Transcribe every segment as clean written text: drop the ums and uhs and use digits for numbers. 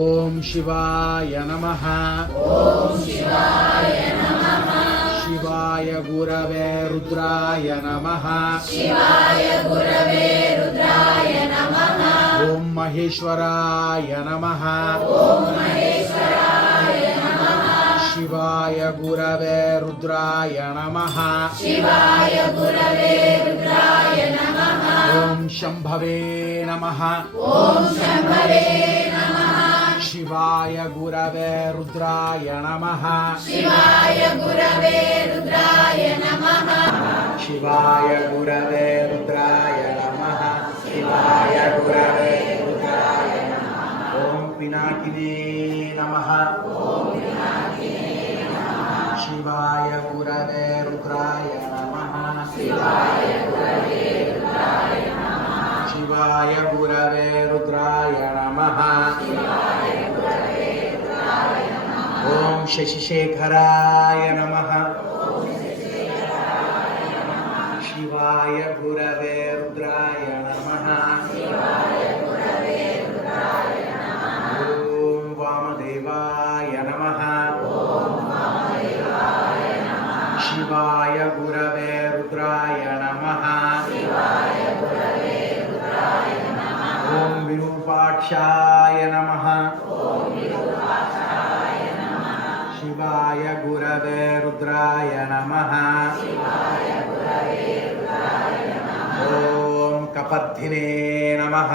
ओम शिवाय नमः। ओम शिवाय नमः। शिवाय गुरवे रुद्राय नमः। शिवाय गुरवे रुद्राय नमः। ओम महेश्वराय नमः। ओम महेश्वराय नमः। शिवाय गुरवे रुद्राय नमः। शिवाय गुरवे रुद्राय नमः। ओम शंभवे नमः। ओम शंभवे नमः। शिवाय गुरवे रुद्राय नमः। शिवाय गुरवे रुद्राय नमः। शिवाय गुरवे रुद्राय नमः। शिवाय गुरवे रुद्राय नमः। ओम पिनाकिने नमः। ओम पिनाकिने नमः। शिवाय गुरवे रुद्राय नमः। शिवाय गुरवे रुद्राय नमः। शिवाय गुरवे रुद्राय नमः। ओम शशिशेखराय नमः। शिवाय गुरवे रुद्राय नमः। ओम वामदेवाय नमः। शिवाय गुरवे रुद्राय नमः। ओम विरूपाक्षाय नमः। शिवाय गुरवे रुद्राय नमः। ओम कपर्धिने नमः।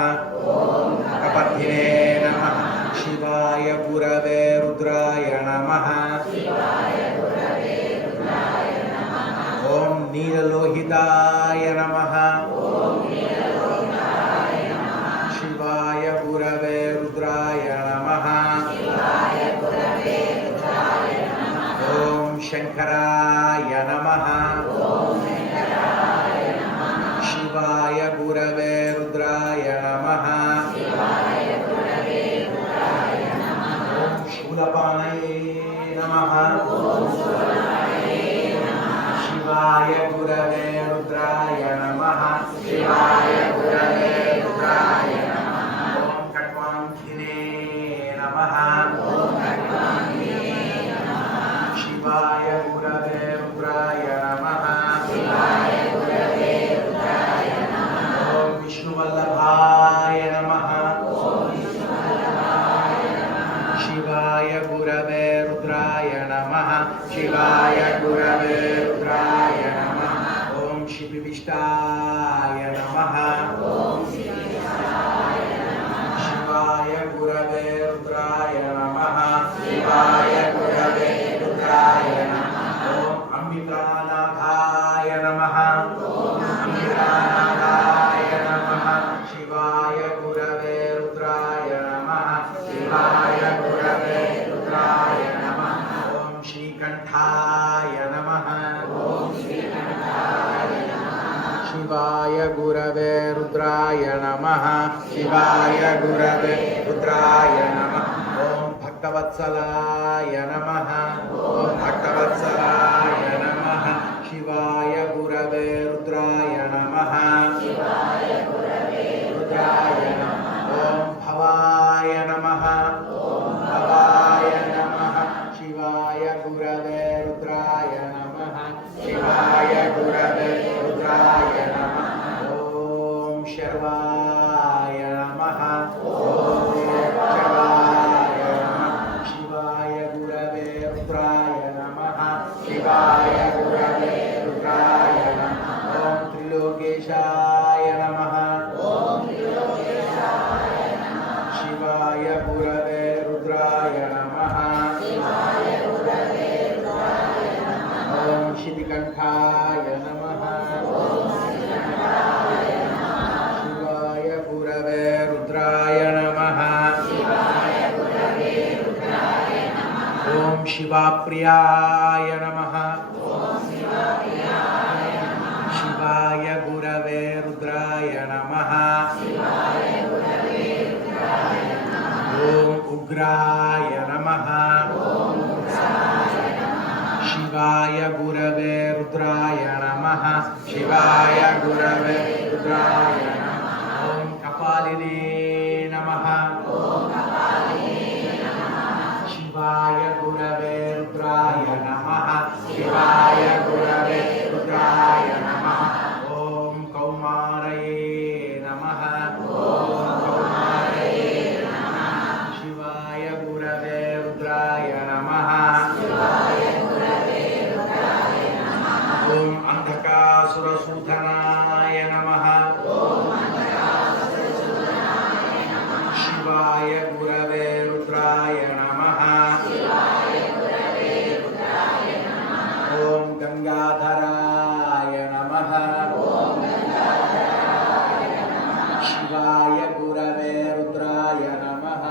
कपर्धिने नमः। शिवाय गुरवे रुद्राय नमः। ओम नीललोहिताय नमः। शिवाय गुरवे रुद्राय नमः। ओम शंकराय नमः। शिवाय गुरवे रुद्राय नमः। ओम शूलपाणये नमः। शिवाय गुरवे रुद्राय नमः। शिवाय गुरवे रुद्राय नमः। ओम खट्वांखिने नमः। शिवाय गुरवे रुद्राय नमः। ओम विष्णुवल्लभाय नमः। शिवाय गुरवे रुद्राय नमः। शिवाय गुरवे रुद्राय नमः। ओम शिवविष्टाय नमः। शिवाय गुरवे रुद्राय नमः। शिवाय गुरवे रुद्राय नमः। ओम अंबिकानाथाय नमः। अंबिकानाथाय नमः। शिवाय गुरवे रुद्राय नमः। शिवाय गुरवे रुद्राय नमः। ओम श्रीकंठाय नमः। शिवाय गुरवे रुद्राय नमः। शिवाय गुरवे रुद्राय नमः। ओम भक्तवत्सलाय नमः। ओम भक्तवत्सलाय नमः। शिवाय गुरवे रुद्राय नमः। रुद्राय नमः। ओम भवाय नमः। भवाय नमः। शिवाय गुरवे रुद्राय नमः। शिवाय गुरवे रुद्राय नमः। ओम शर्वाय नमः। ओम शर्वाय नमः। शिवाय गुरवे रुद्राय नमः। शिवाय गुरवे रुद्राय नमः। ओम त्रिलोकेशाय नमः। शिवाय गुरवे रुद्राय नमः। ओम शितिकंठाय नमः। शिवाय गुरवे रुद्राय नमः। ओम शिवाप्रियाय नमः। शिवाय गुरवे रुद्राय नमः। ओम उग्राय नमः। शिवाय गुरवे रुद्राय नमः। शिवाय गुरवे रुद्राय नमः। ओम कपालिने नमः। गुरवे रुद्राय नमः ॐ गंगाधराय नमः शिवाय गुरवे रुद्राय नमः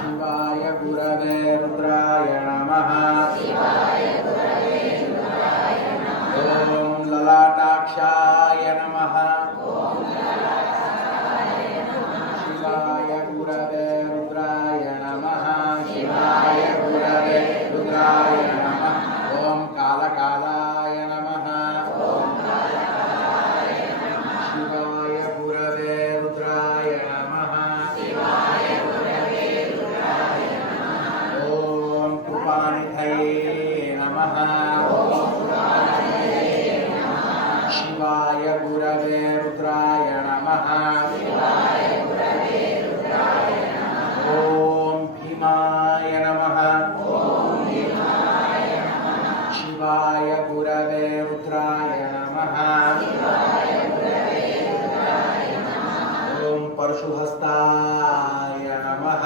शिवाय गुरवे रुद्राय नमः ॐ ललाटाक्षाय नमः शिवाय गुरवे रुद्राय नमः शिवाय गुरवे रुद्राय नमः ॐ कालकालाय नमः शिवाय गुरवे रुद्राय नमः ॐ कृपानिधये नमः शिवाय गुरवे रुद्राय नमः ॐ भीमाय नमः शिवाय गुरवे रुद्राय नमः ॐ परशुहस्ताय नमः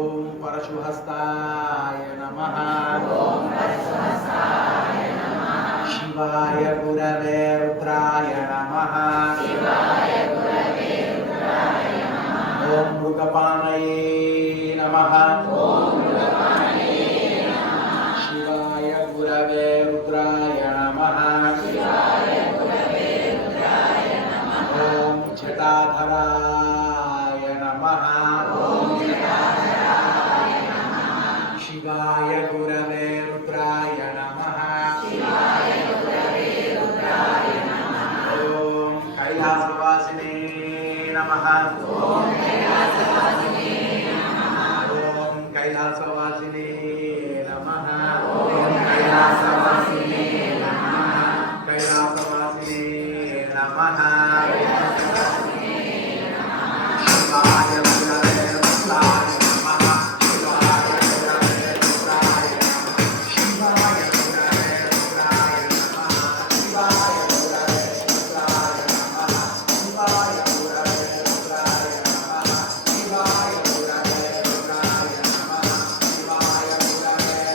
ॐ परशुहस्ताय नमः शिवाय गुरवे रुद्राय नमः ॐ मृगपाणये नमः शिवाय गुरवे रुद्राय नमः ॐ जटाधराय नमः शिवाय गुरवे रुद्राय नमः ॐ कैलासवासिने नमः ॐ कैलासवासिने नमः कैलासवासिने नमः शिवाय गुरवे रुद्राय नमः शिवाय गुरवे रुद्राय नमः शिवाय गुरवे रुद्राय नमः शिवाय गुरवे रुद्राय नमः शिवाय गुरवे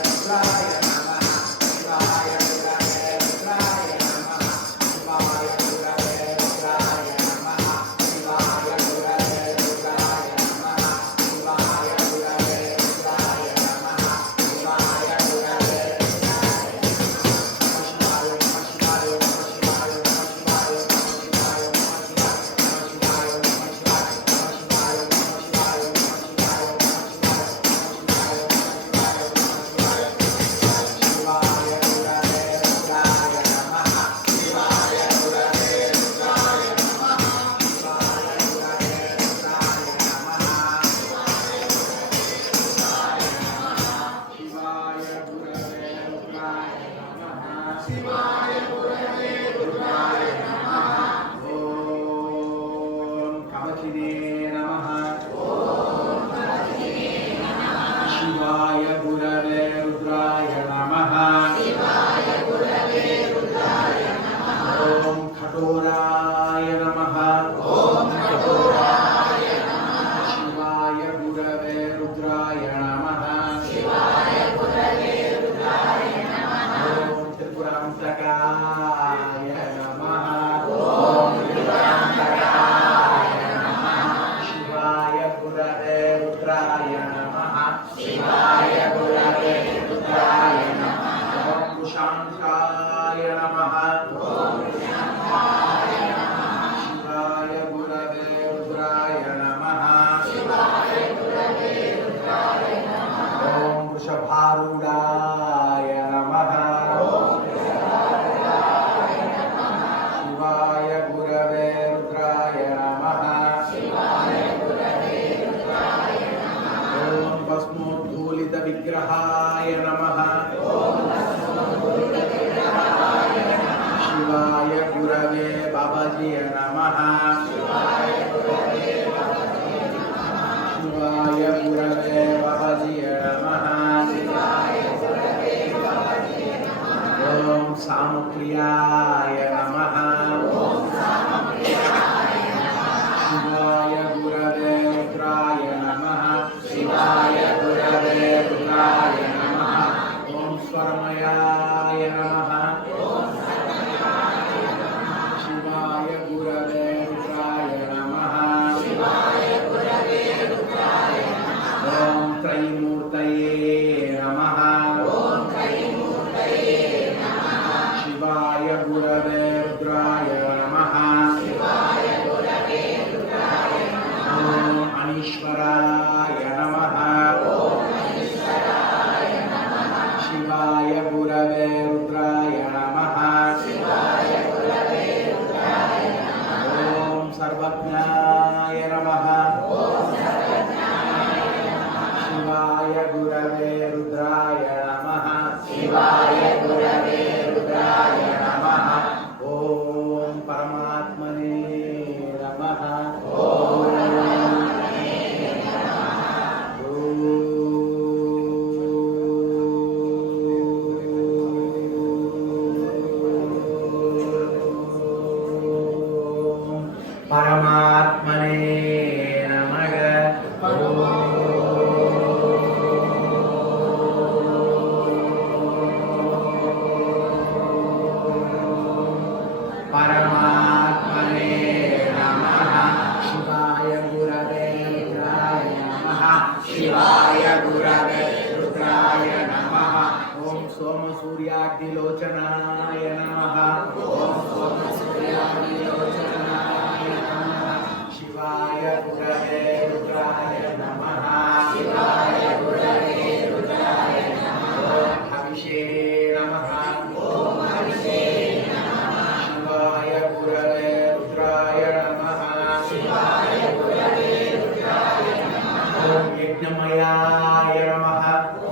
रुद्राय नमः शिवाय गुरवे रुद्राय नमः शिवाय गुरवे रुद्राय नमः शिवाय गुरवे रुद्राय नमः शिवाय गुरवे रुद्राय नमः शिवाय गुरवे रुद्राय नमः शिवाय गुरवे रुद्राय नमः शिवाय गुरवे शिवाय गुरवे रुद्राय नमः ॐ खटोराय नमः शिवाय गुरवे रुद्राय नमः ॐ त्रिपुरान्तकाय नमः शिवाय गुरवे रुद्राय नमः शिवाय गुरवे रुद्राय नमः ॐ शान्ताय नमः शिवाय गुरवे रुद्राय नमः ॐ वृषभारूढाय नमः शिवाय गुरवे रुद्राय नमः ॐ भस्मोद्धूलितविग्रहाय नमः शिवाय गुरवे बाबाजी नमः शिवाय गुरवे बाबाजी नमः ॐ सामुप्रियाय नमः परमात्मने नमः परमात्मने नमः परमात्मने नमः शिवाय गुरवे रुद्राय नमः शिवाय गुरवे रुद्राय नमः ओम सोम सूर्याग्निलोचनाय नमः ओम सोम सूर्याग्निलोचनाय नमः शिवाय गुरवे रुद्राय नमः शिवाय गुरवे रुद्राय नमः ओम हविषे नमः ओम हविषे शिवाय गुरवे रुद्राय नमः शिवाय गुरवे रुद्राय नमः ओम यज्ञमयाय नमः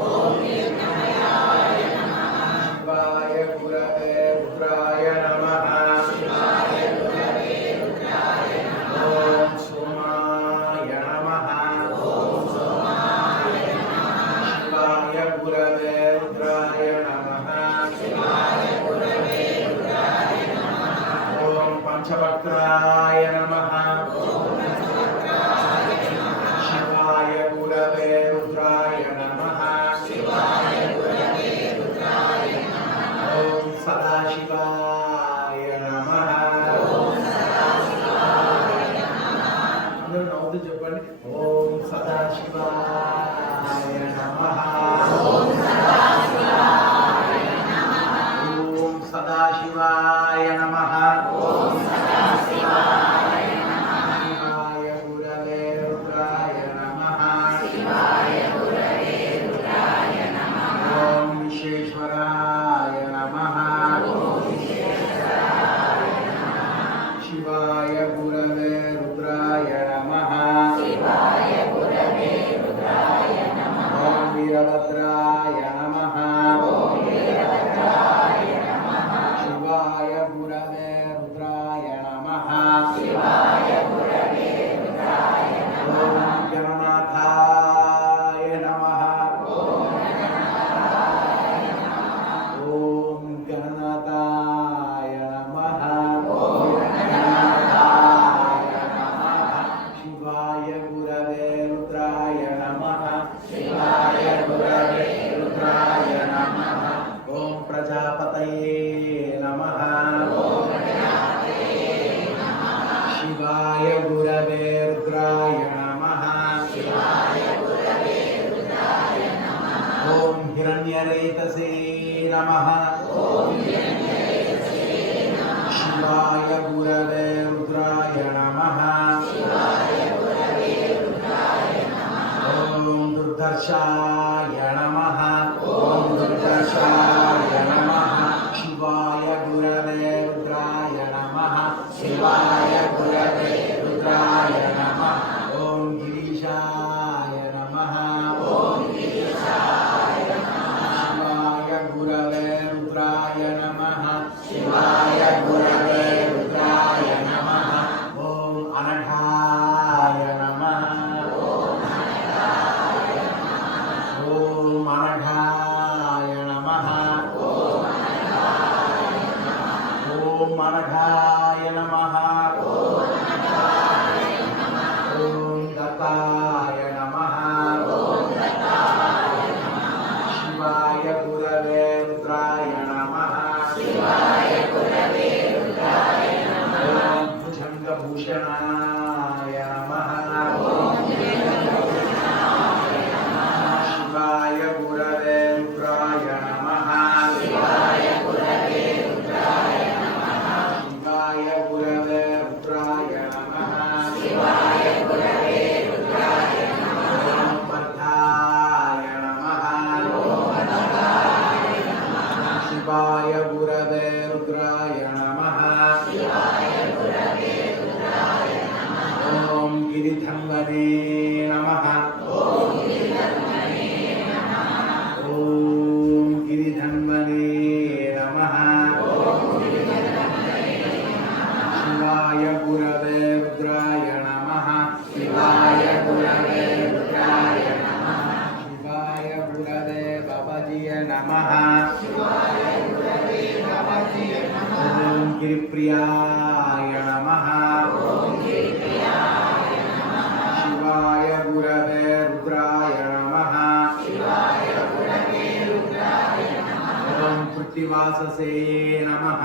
ओम यज्ञमयाय नमः शिवाय गुरवे रुद्राय नमः शिवाय गुरवे रुद्राय नमः ओम सोमाय नमः ओम सोमाय नमः शिवाय गुरवे रुद्राय नमः शिवाय गुरवे रुद्राय नमः ओम पंचवक्त्राय नमः ओम पंचवक्त्राय नमः शिवाय गुरवे रुद्राय नमः शिवाय गुरवे रुद्राय नमः ओम सदाशिवाय नमः ओम सदाशिवाय नमः అందరూ నవ్వుతూ చెప్పండి ఓం సదాశివాయ నమః ఓం సదాశివాయ నమః ఓం సదాశివాయ నమః ఓం సదాశివాయ నమః శివాయ గురవే రుద్రాయ నమః శివాయ గురవే రుద్రాయ నమః ఓం విశ్వేశ్వరాయ నమః ఓం విశ్వేశ్వరాయ నమః శివాయ గురవే రుద్రాయ నమః శివాయ గురవే రుద్రాయ నమః ఓం వీరభద్రాయ నమః ఓం వీరభద్రాయ నమః శివాయ గురవే రుద్రాయ నమః శివాయ గురవే రుద్రాయ నమః ఓం గణనాథాయ నమః ఓం గణనాథాయ నమః ఓం గణనాథాయ నమః ఓం గణనాథాయ నమః శివాయ గురవే రుద్రాయ నమః శివాయ గురవే రుద్రాయ నమః ఓం ప్రజాపతయే నమః ఓం ప్రజాపతయే నమః శివాయ గురవే రుద్రాయ నమః శివాయ గురవే రుద్రాయ నమః ఓం హిరణ్యరేతసే నమః ఓం హిరణ్యరేతసే నమః శివాయ గురవే రుద్రాయ నమః శివాయ గురవే రుద్రాయ నమః ఓం దుర్దర్శాయ నమః ఓం దుర్దర్శాయ నమః శివాయ గురవే రుద్రాయ నమః శివాయ గురవే రుద్రాయ నమః ఓం గిరీశాయ నమః ఓం గిరీశాయ నమః శివాయ గురవే రుద్రాయ నమః శివాయ గురవే రుద్రాయ నమః ఓం అనఘాయ నమః ఓం అనఘాయ నమః ఓం అనఘాయ నమః ఓం అనఘాయ నమః ఓం అనఘాయ నమః ఓం అనఘాయ నమః ఓం దత్తాయ నమః ఓం దత్తాయ నమః శివాయ గురవే రుద్రాయ నమః శివాయ గురవే రుద్రాయ నమః ఓం భుజంగభూషణాయ నమః ఓం భుజంగభూషణాయ నమః శివాయ గురవే రుద్రాయ నమః శివాయ గురవే రుద్రాయ నమః శివాయ గురవే రుద్రాయ నమః శివాయ గురవే రుద్రాయ నమః ఓం భద్రాయ నమః ఓం భద్రాయ నమః శివాయ గురవే రుద్రాయ నమః శివాయ గురవే రుద్రాయ నమః ఓం గిరిధంవనే నమః ఓం గిరిధంవనే నమః ఓం గిరిధంవనే నమః ఓం గిరిధంవనే నమః पृथिवाससे नमः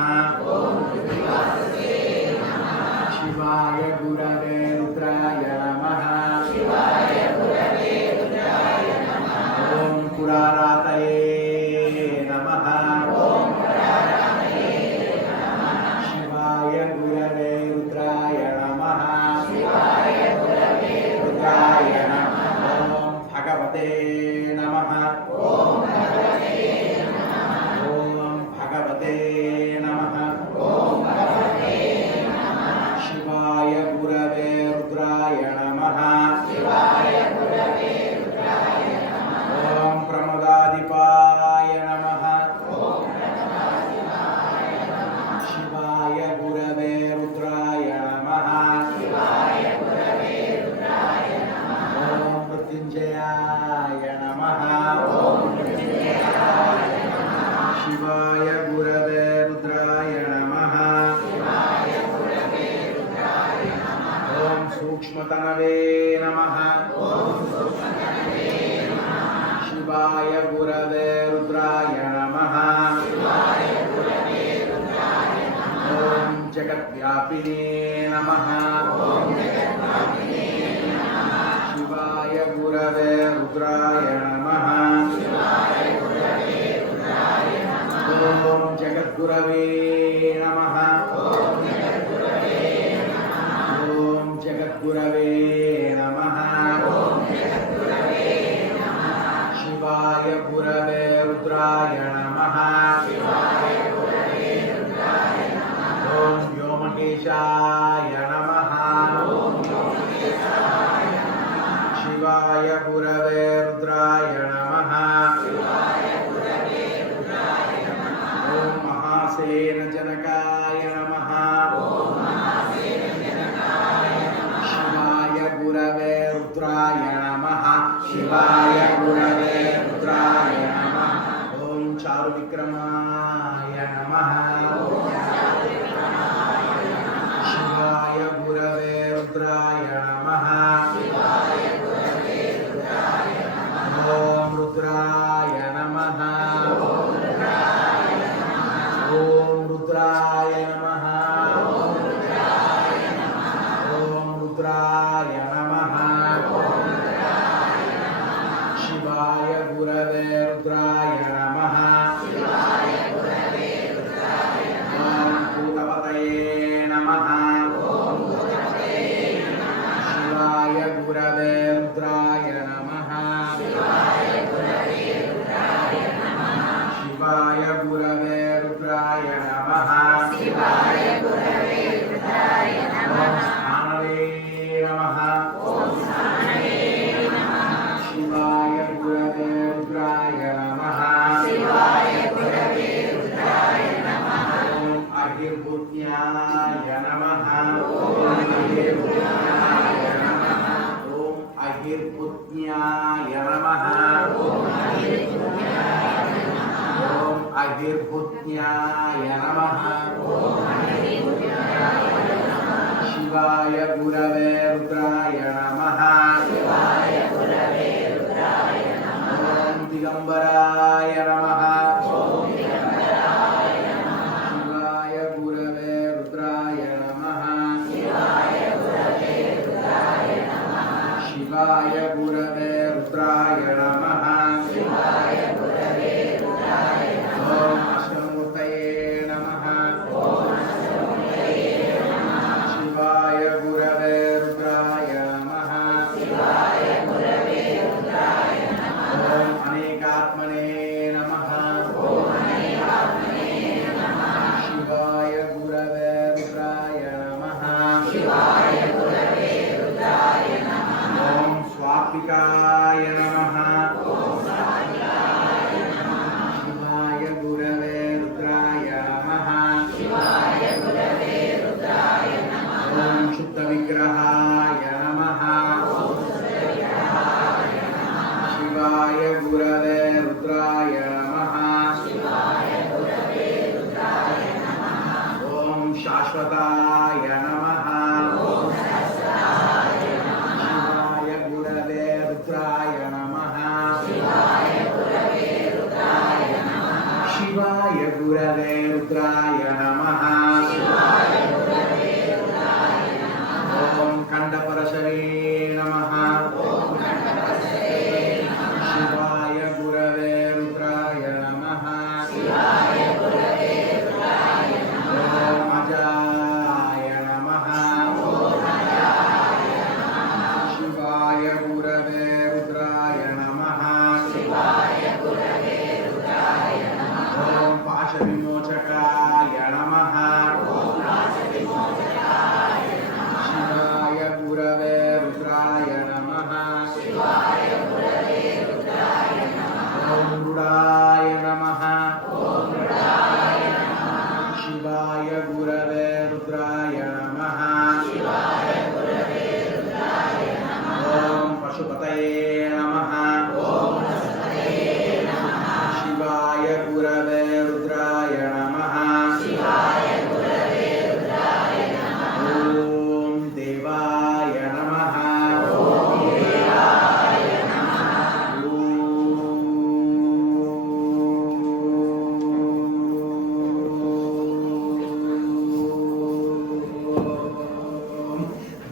शिवाय गुरवे रुद्राय नमः ॐ कुरारातये नमः शिवाय गुरवे रुद्राय नमः रुद्राय नमः ॐ भगवते नमः भगवते नमः शिवाय गुरवे रुद्राय नमः ॐ प्रमदाधिपाय नमः शिवाय गुरवे रुद्राय नमः ॐ मृत्युञ्जयाय नमः शिवाय गुरवे रुद्राय नमः ॐ सूक्ष्मतनवे नमः शिवाय गुरवे रुद्राय नमः ॐ जगद्व्यापिने नमः शिवाय गुरवे रुद्राय नमः ॐ जगद्गुरवे नमः ॐ जगद्गुरवे नमः शिवाय गुरवे रुद्राय नमः ॐ व्योमकेशाय नमः शिवाय गुरवे रुद्राय नमः ॐ महासेनजनकाय नमः शिवाय गुरवे रुद्राय नमः शिवाय गुरवे रुद्राय नमः ॐ चारुविक्रमाय नमः शिवाय गुरवे रुद्राय नमः ॐ रुद्राय नमः ॐ रुद्राय नमः ॐ रुद्राय नमः शिवाय गुरवे रुद्राय नमः ॐ भूतपतये नमः शिवाय गुरवे रुद्राय नमः शिवाय गुरवे रुद्राय नमः ॐ स्थानवे नमः शिवाय गुरवे रुद्राय नमः ॐ अहिर्भूत्याय नमः अहिर्भूत्याय नमः ॐ अहिर्भूत्याय नमः शिवाय गुरवे रुद्राय नमः ॐ दिगम्बराय नमः शिवाय गुरवे रुद्राय नमः शिवाय गुरवे रुद्राय नमः ॐ अष्टमूर्तये नमः शिवाय गुरवे रुद्राय नमः ॐ अनेकात्मने नमः शिवाय गुरवे रुद्राय नमः ॐ स्वात्विकाय नमः शिवाय गुरवे रुद्राय नमः ॐ शुद्धविग्रहाय नमः शिवाय गुरवे रुद्राय नमः ॐ शाश्वताय नमः शिवाय गुरवे रुद्राय नमः शिवाय गुरवे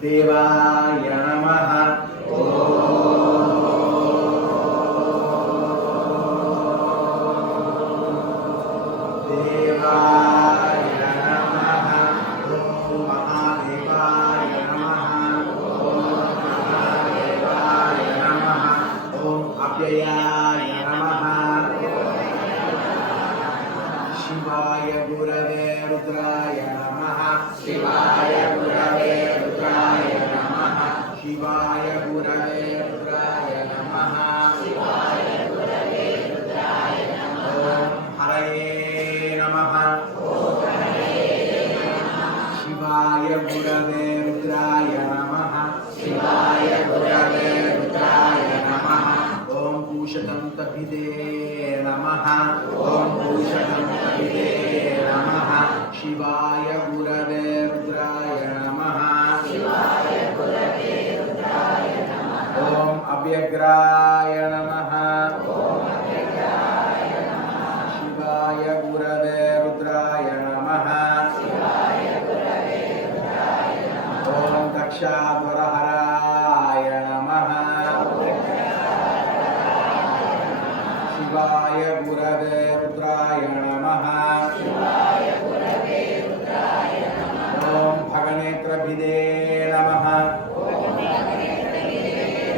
देवाय नमः देवाय नमः ॐ महादेवाय नमः ॐ महादेवाय नमः ॐ अव्ययाय नमः शिवाय गुरवे रुद्राय नमः शिवाय गुरवे रुद्राय नमः शिवाय गुरवे रुद्राय नमः शिवाय गुरवे रुद्राय नमः ॐ हरये नमः शिवाय गुरवे रुद्राय नमः शिवाय गुरवे रुद्राय नमः ॐ पूषदन्तभिदे नमः ॐ पूषदन्तभिदे नमः शिवाय गुरवे रुद्राय नमः शिवाय गुरवे रुद्राय नमः ॐ अव्यग्राय नमः शिवाय गुरवे रुद्राय नमः शिवाय गुरवे रुद्राय नमः ॐ दक्षाध्वरहराय नमः शिवाय गुरवे रुद्राय नमः शिवाय गुरवे रुद्राय नमः ॐ भगनेत्रभिदे नमः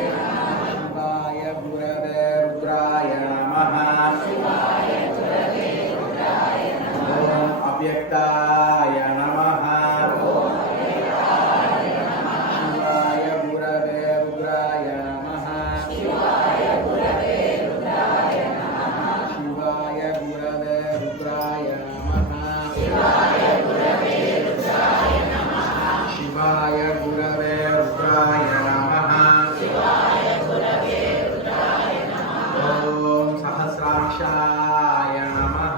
शिवाय गुरवे रुद्राय नमः शिवाय गुरवे रुद्राय नमः ॐ अव्यक्ताय नमः शिवाय गुरवे रुद्राय नमः शिवाय गुरवे रुद्राय नमः शिवाय गुरवे रुद्राय नमः शिवाय गुरवे रुद्राय नमः शिवाय गुरवे रुद्राय नमः शिवाय गुरवे रुद्राय नमः ॐ सहस्राक्षाय नमः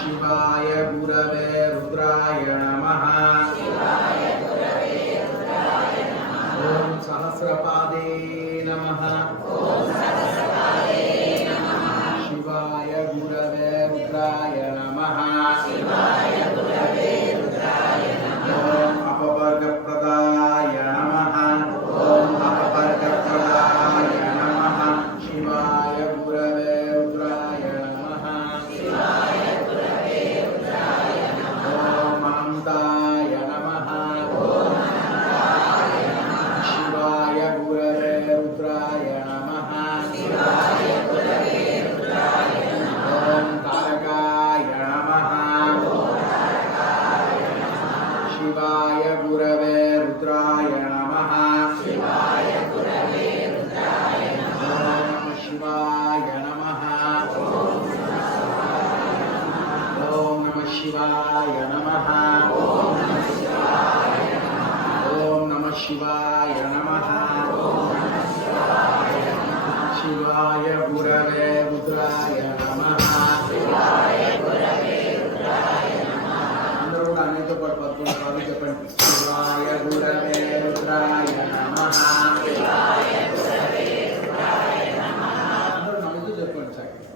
शिवाय गुरवे रुद्राय नमः शिवाय गुरवे रुद्राय नमः ॐ सहस्रपादे नमः शिवाय गुरवे रुद्राय नमः शिवाय गुरवे रुद्राय नमः ॐ अपवर्गप्रदाय नमः ॐ अपवर्गप्रदाय नमः शिवाय गुरवे रुद्राय नमः शिवाय गुरवे रुद्राय नमः ॐ अनन्ताय नमः शिवाय गुरवे रुद्राय नमः शिवाय गुरवे रुद्राय नमः ॐ तारकाय नमः शिवाय गुरवे रुद्राय नमः शिवाय गुरवे रुद्राय नमः ॐ शिवाय नमः ॐ नमः शिवाय नमः ॐ नमः शिवाय नमः शिवाय गुरवे रुद्राय नमः शिवाय गुरवे रुद्राय नमः అందరూ కూడా అనేక పట్టుకుంటారు చెప్పండి శివాయ గురవే రుద్రాయ నమః శివాయ గురవే రుద్రాయ నమః అందరూ నమ్ముతూ చెప్పండి చక్కగా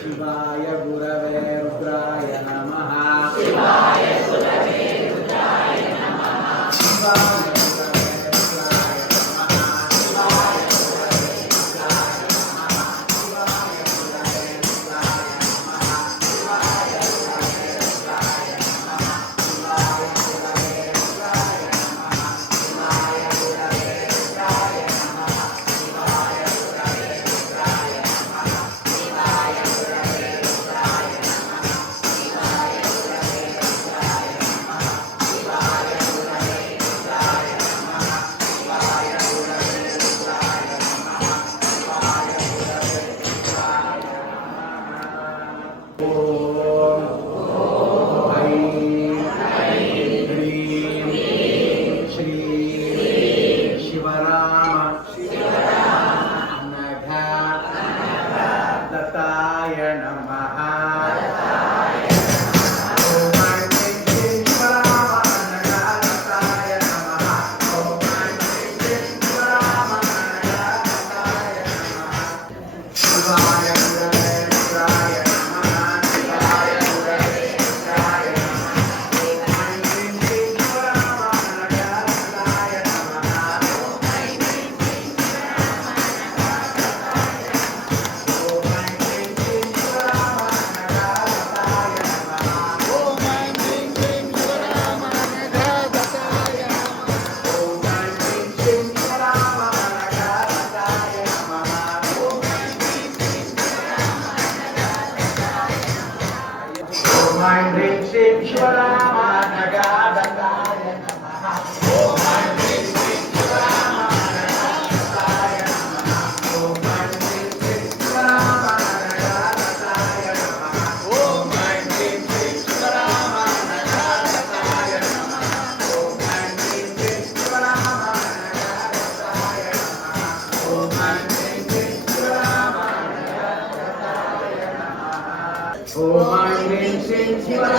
శివాయ గురవే రుద్రాయ నమః శివాయ గురవే రుద్రాయ నమః శివాయ శివరాత్రి